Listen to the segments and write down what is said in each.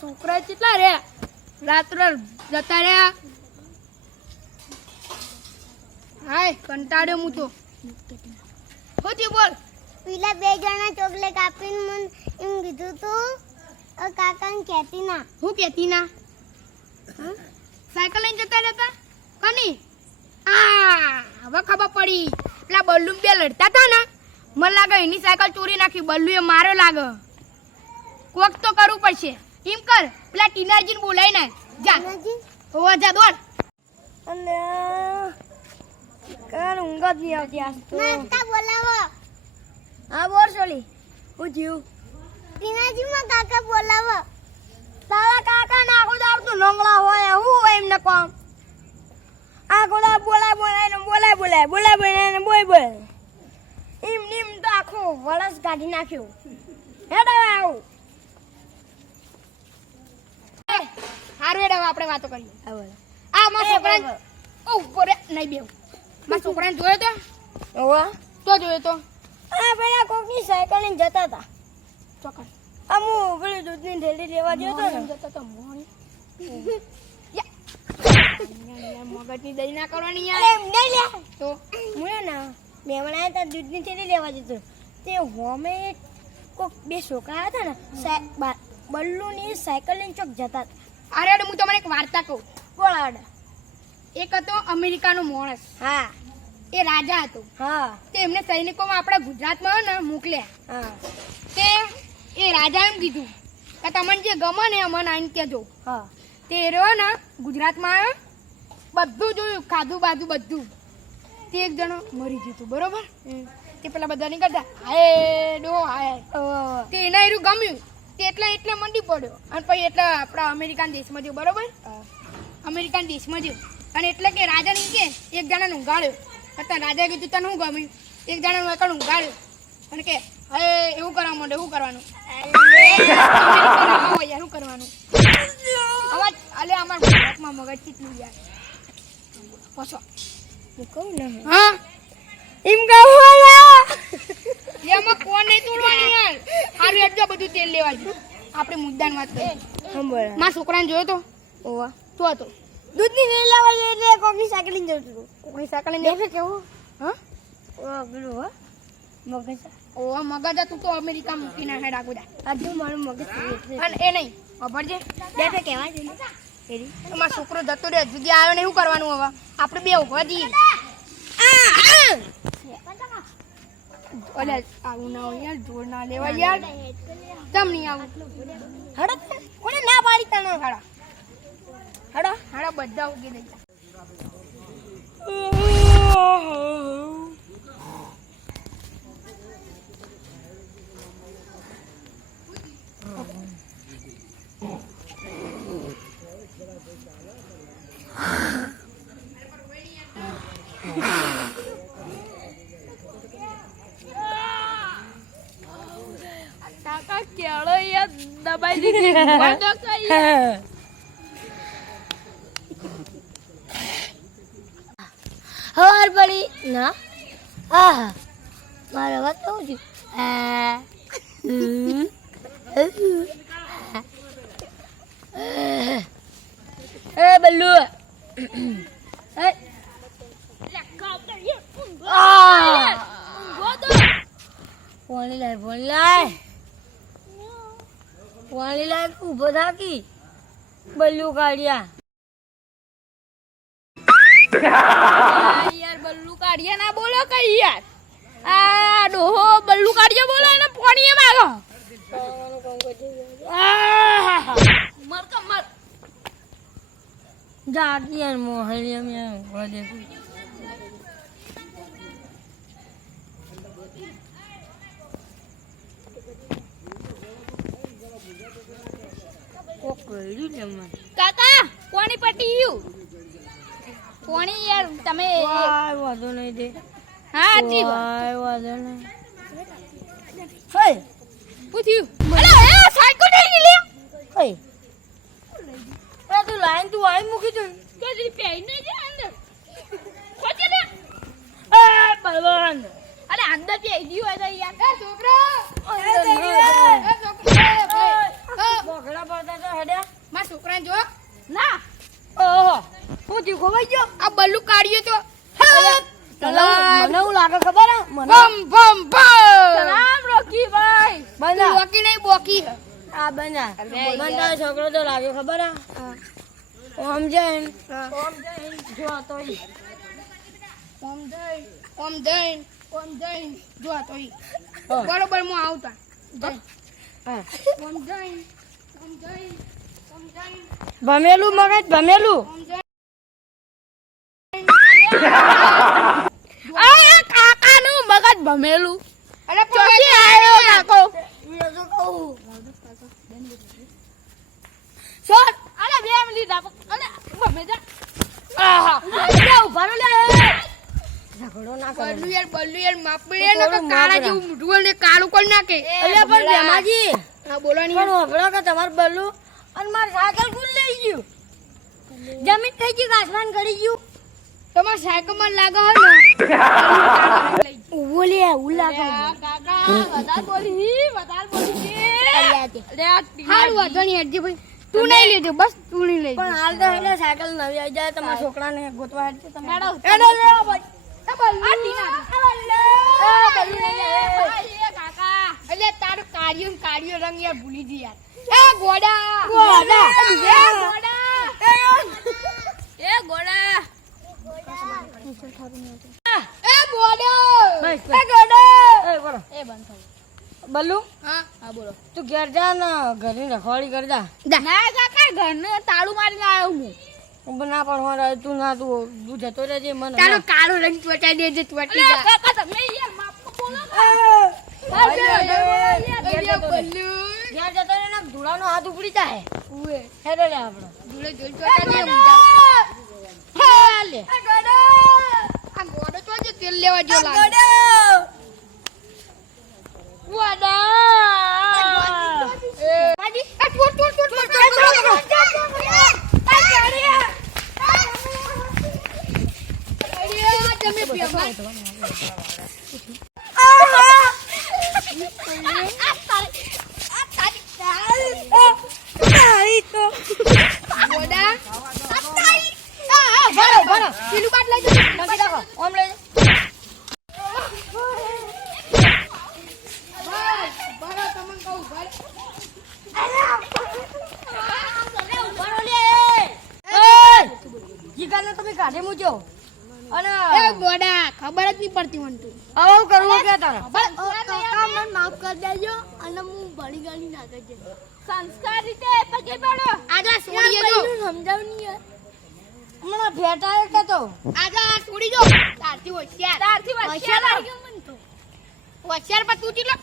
છોકરા કેટલા રે રાત્રે જતા રહ્યા હાય કંટાળ્યો હું તો હોતી બોલ પેલા બે જણા ચોકલેટ આપીને મને એમ કીધું તું કાકાને કહેતી ના હું કહેતી ના સાયકલ લઈને જતા રહેતા કની આ હવે ખબર પડી પેલા બલ્લુ બે લડતા હતા ને મને લાગે એની સાયકલ ચોરી નાખી બલ્લુએ માર્યો લાગે કોક તો કરવું પડશે એમ કર પેલા ટીનાજીને બોલાવી નાખ જા હોવા જા દોડ અને કાલ ઊંઘ જ નહીં આવતી આજ તો નાસ્તા બોલાવો હા બોર સોલી હું જીવ ટીનાજીમાં કાકા બોલાવો તારા કાકા નાખો તો આવતું લંગડા હોય હું હોય એમને કોમ આ ગોળા બોલાય બોય એમ નીમ તો આખો વરસ કાઢી નાખ્યો હેડા આવું હારું હેડા આપણે વાતો કરીએ આ મારા છોકરા ઓ બોરે નહીં બેવ મારા છોકરાને જોયો તો ઓવા તો જોયો તો આ પેલા કોકની સાયકલ લઈને જતા હતા ચોકડ અમુ પેલી દૂધની થેલી લેવા ગયો તો ને જતા તો મોણી મગજની દઈ ના કરવાની યાર એમ નહીં લે તો મુએ ના મેમણા હતા દૂધની થેલી લેવા જતો તે હોમે કોક બે છોકરા હતા ને બલ્લુની સાયકલ લઈને ચોક જતા અરે હું તમને એક વાર્તા કહું બોલ આડા એક હતો અમેરિકાનો માણસ હા એ રાજા હતો હા તે એમને સૈનિકોમાં આપણા ગુજરાતમાં ને મોકલ્યા હા તે એ રાજા એમ કીધું કે તમને જે ગમે ને અમને આઈને કહેજો હા તે રહ્યો ને ગુજરાતમાં બધું જોયું ખાધું બાધું બધું તે એક જણો મરી જતું બરોબર તે પેલા બધા નહીં કરતા હાય ડો હાય તે એના એરું ગમ્યું તે એટલે મંડી પડ્યો અને પછી એટલે આપણા અમેરિકન દેશમાં જયો બરોબર અમેરિકન દેશમાં જયો અને એટલે કે રાજાને કે એક જણાને ઊંઘાડ્યો છતાં રાજાએ કીધું તને શું ગમ્યું એક જણાનું એકણ ઊંઘાડ્યો અને કે હવે એવું કરવા માંડે શું કરવાનું શું કરવાનું અવાજ અલે અમાર ગુજરાતમાં મગજ કેટલું યાર પછો હું કહું ને હા એમ કહું એમાં કોણ નહીં તોડવાની યાર હારું એટલું બધું તેલ લેવા જો આપણે મુદ્દાની વાત કરીએ મારા છોકરાને જોયો તો ઓવા તો હતો દૂધની થેલી લેવા એટલે કોકની સાયકલ લઈને જતું હતું કોકની સાયકલ લઈને કેવું હા ઓ પેલું હા મગજ ઓ મગજ તું તો અમેરિકા મૂકીને હેડ આગુદા આજુ મારું મગજ અને એ નહીં ખબરજે બેઠે કહેવાય છે એરી તમારો છોકરો જતો રે જુદી આવ્યો ને શું કરવાનું હવે આપણે બે ઉભા જઈએ ઓલે આવું ના હોય યાર જોર ના લેવા યાર તમ નહીં આવું હડો કોને ના પાડી તને હડો બધા ઉગી દઈ કાકા કેળો યાર દબાઈ દીધી વાદો કઈ હવાર પડી ના આહા મારે વાત કહું છું એ બલ્લુ પાણી લાય ઉભો થાકી બલ્લુ કાઢ્યા યાર બલ્લુ કાઢિયા ના બોલો કઈ યાર આ ડોહો બલ્લુ કાઢિયા બોલો ને પાણી માગો મર ક મર જાગી યાર મોહલિયા મે વાદે કોક કર્યું ને મને કાકા કોની પટી ગયું કોની યાર તમે વાય વાદો નહીં દે હા જી વાય વાદો નહીં હે પૂછ્યું અરે એ સાયકલ નહીં લે હે એ તું લાઈન તું આઈ મૂકી તું તો જી પેઈ નહીં જે અંદર કોચે ને એ બલવાન અરે અંદર પેઈ દીયો હોય તો યાર એ છોકરા એ છોકરા એ છોકરા ઝઘડા પડતા તો હેડ્યા મારા છોકરાને જો ના ઓહો હું તી ખોવાઈ ગયો આ બલ્લુ કાઢ્યો તો મને એવું લાગે ખબર હે મને બમ બમ બમ સલામ રોકીભાઈ બના બોકી નહીં બોકી આ બના અરે મને તારો છોકરો તો લાગ્યો ખબર હે ઓમ જૈન જો તો ઓમ જઈને જો તો ઈ બરોબર હું આવતા હા ઓમ જઈને ભમેલું મગજ ભમેલું ઓમ જઈને આ કાકાનું મગજ ભમેલું અરે ચોથી આવ્યો કાકો સોર અરે 2 મિનિટ આપો અરે ભમે જા આહા ઉભા લે ઝઘડો ના કરે બલ્લુ યાર માપે ને કે કાળા જેવું મૂઢું ને કાળું કરી નાખે અલ્યા પણ બેમાજી હા બોલો ની પણ ઓભળો કે તમાર બલ્લુ અને માર સાયકલ કુલ લઈ ગયું જમીન થઈ ગઈ આસમાન ગળી ગયું તમાર સાયકલ માં લાગે હે ને ઓલે ઉલા કાકા વધારે બોલી હારું વાંધો નહીં હેડજે ભાઈ તું નહીં લેજો બસ તું નહીં લેજો પણ હાલ તો એટલે સાયકલ નવી આવી જાય તમારા છોકરાને ગોતવા હેડજો તમે હેડો. હેડો લે ભાઈ એટલે તારું કાર્યો રંગ યાર ભૂલી જી યાર એ ગોડા ગોડા. એ ગોડા એ ગોડા બસ, બસ. એ ગોડા એ બોલો એ બંધ થયું બલ્લુ હા હા બોલો તું ઘેર જા ને ઘરની રખવાડી કર જા ના કાકા ઘરને તાળું મારીને આવ્યો હું ના પણ હોર તું ના તું જતો રહેજે મને તારો કાળો રંગ ચોટાઈ દેજે ચોટી જા કાકા તમે યાર માફ બોલો ઘેર જતો રહે ને ધૂળાનો હાથ ઉપડી જાય ઉએ હેડો લે આપણે ધૂળે ધૂળ ચોટાઈ દે હા લે આ ગોડો તો જે તેલ લેવા જો લાગે માજી આ ટોટ તમે બેમાન ગોડા પેલું બાટ લઈ જજો ઓમ લઈ બરો તમને કહું ભર જીગાને તમે કાઢે મૂક્યો અને એ ગોડા ખબર જ નહીં પડતી મને તું આવું કરવું કે તારે કાકા મને માફ કરી દેજો અને હું ભણી ગણી ના કરજે સંસ્કાર રીતે પગે પડો આજા છોડી દો સમજાવ નહીં યાર હમણાં ભેટાય કે તો આજા છોડી દો તારથી હોશિયાર હોશિયાર પર તું ચીલો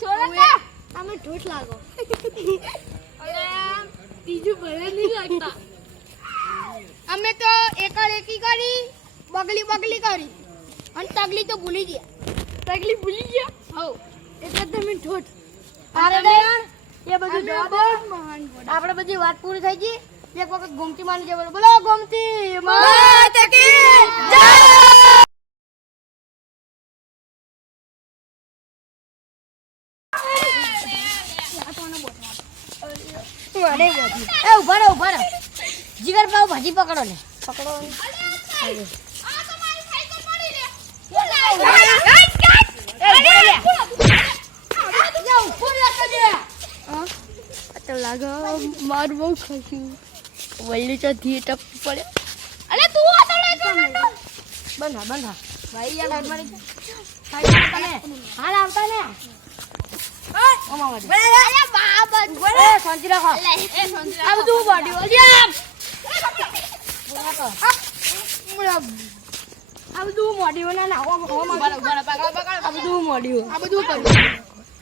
છોડે તમે ઠોઠ લાગો ત્રીજું ભલે નહીં લાગતા અમે તો એકડ એકી કરી બગલી કરી અને તગલી તો ભૂલી ગયા હો એટલે તમે ઠોઠ અરે યાર એ બધું જવાબ મહાન આપણે બધી વાત પૂરી થઈ ગઈ એક વખત ગોમતી માની જવાનું બોલો ગોમતી માત કી જય એ ઉભા રહો જીગર પાવ ભાજી પકડો ને પકડો આ તો મારી સાયકલ પડી લે તો લાગો માર બહુ ખસ્યું વલ્લી તો ધી ટપ પડે અરે તું આ તો બંધા ભાઈ યાર લાઈટ મારી ભાઈ આવતા ને હાલ આવતા ને અરે બાબા એ શાંતિ રાખો એ સંતરા આ બધું બોડી અલ્યા આ બધું મોડી ના નાખો આ બધું મોડી આ બધું કરું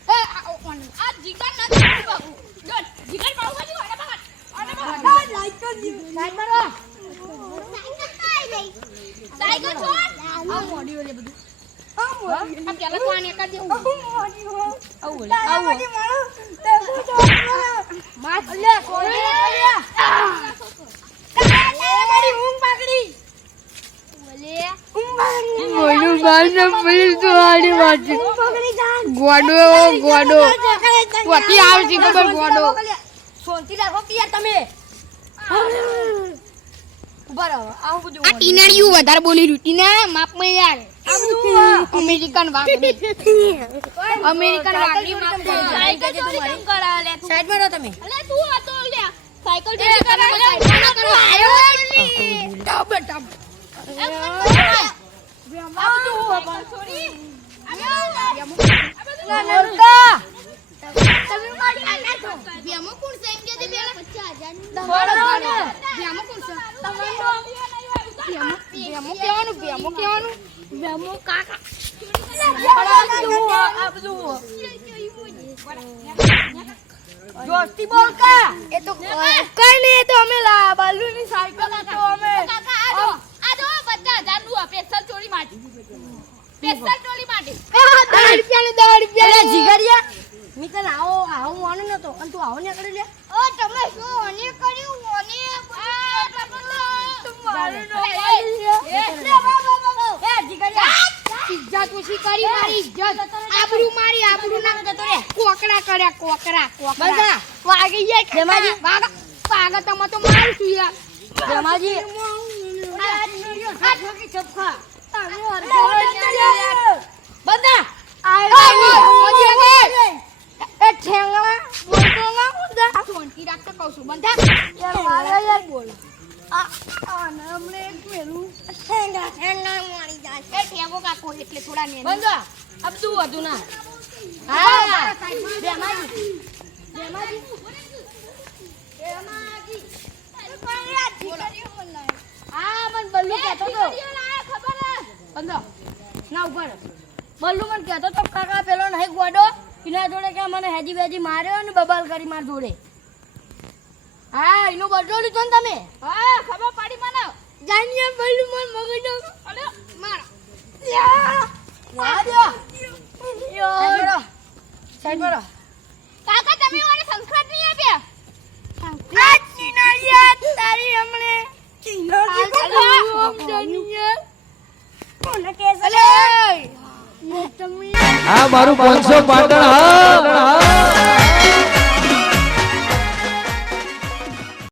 એ આ જીગર નથી બાબુ જો જીગર પાઉ ભાજી અરે બાબા લાઈટ મારો સાયકલ છોડ આ મોડી લે બધું આ પેલા તો આને કરી દેવું ગોડો પોતી આવતી ખબર ગોડો શાંતિ રાખો કે યાર તમે ઉભા રહો આવું બધું આ ટીનાડિયું વધારે બોલી રહ્યું ટીના માપમાં યાર અમેરિકન વાગડી અમેરિકન વાગડી માપમાં સાઈડમાં રહો તમે અલે તું આ તો લે સાયકલ ચેન્જ કરાવે ના કરો આયો ટબ ટબ જોસ્તી બોલ કા એ તો કઈ નહીં તો અમે બાલુની સાયકલ તો અમે જીગરિયા મી તને આવો માનું નતો અને તું આવો ને કરી લે તમે શું ઓને કર્યું ઓને ઇજ્જત ઓછી કરી મારી ઇજ્જત આબરૂ ના જતો રે કોકડા કર્યા કોકરા બધા વાગી જાય જમાજી. વાગા તમે તો મારું છું યાર જમાજી બધા એ ઠેંગણા બોલતો ના બોલતા શાંતિ રાખતો કહું છું બંધા યાર મારે યાર બોલ આને હમણે એક પેલું ઠેંગણા મારી જાય એ ઠેગો કાકો એટલે થોડા ને બંધા આ બધું હતું ના હા હા મન બલ્લુ કહેતો તો બંધો ના ઉપર બલ્લુ મને કહેતો તો કાકા પેલો નહીં ગોડો એના જોડે કે મને હેજી વેજી માર્યો અને બબાલ કરી માર જોડે હા એનો બદલો લીધો ને તમે હા ખબર પડી મને જાનિયા બલ્લુ મન મગજ અરે માર વાહ દો યો સાઈડ પર કાકા તમે મને સંસ્કાર નહીં આપ્યા આ ચીનારિયા તારી હમણે ચીનારિયા કોને કેસ આ મારું 500 પાટણ હા